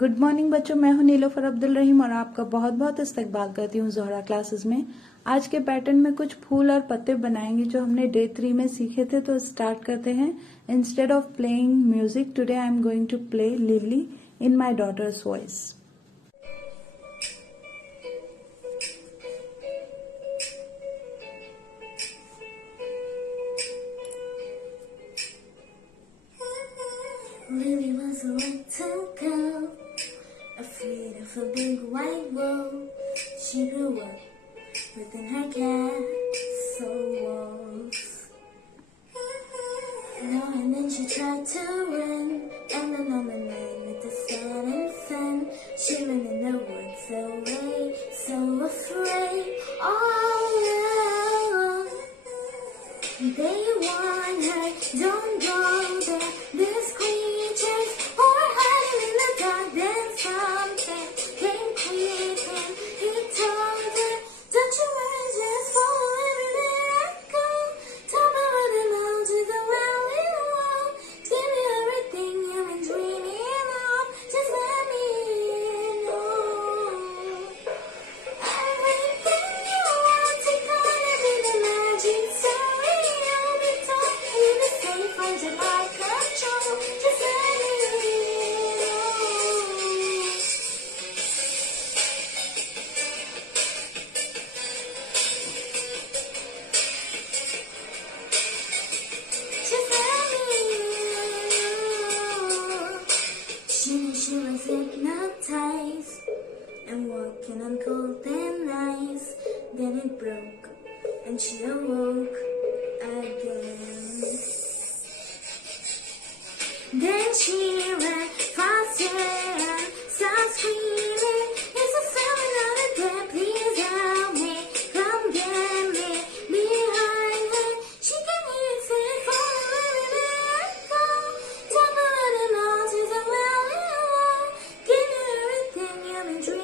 Good morning बच्चों, मैं हूं नीलोफर अब्दुल रहीम और आपका बहुत बहुत इस्तकबाल करती हूं ज़ोहरा क्लासेस में। आज के पैटर्न में कुछ फूल और पत्ते बनाएंगे जो हमने डे 3 में सीखे थे, तो स्टार्ट करते हैं। Instead of playing music today I am going to play Lily in my daughter's voice. Lily was a little girl, afraid of a big white wolf. She grew up within her castle walls. No, and then she tried to run, and then on the night with the sun and sun, she ran in the woods away, so afraid. All alone, they warned her, don't go there. This creatures are hiding in the dark. Then something came creeping. He told her, don't you worry, just follow everywhere I go. Top of the mountain, the valley wall. Give me everything you've been dreaming of. Just let me know. Everything you want to gonna be the magic story. I'll be talking you the safe find your life control. Just let me know. Just let me know. She knew she was hypnotized and walking on golden ice. Then it broke and she awoke again. Then she ran faster and started screaming. It's a sound out of there, please help me. Come get me behind her. She can hear it say, follow everywhere I go. Top of the mountains and valley wall. Give me everything you've been dreaming.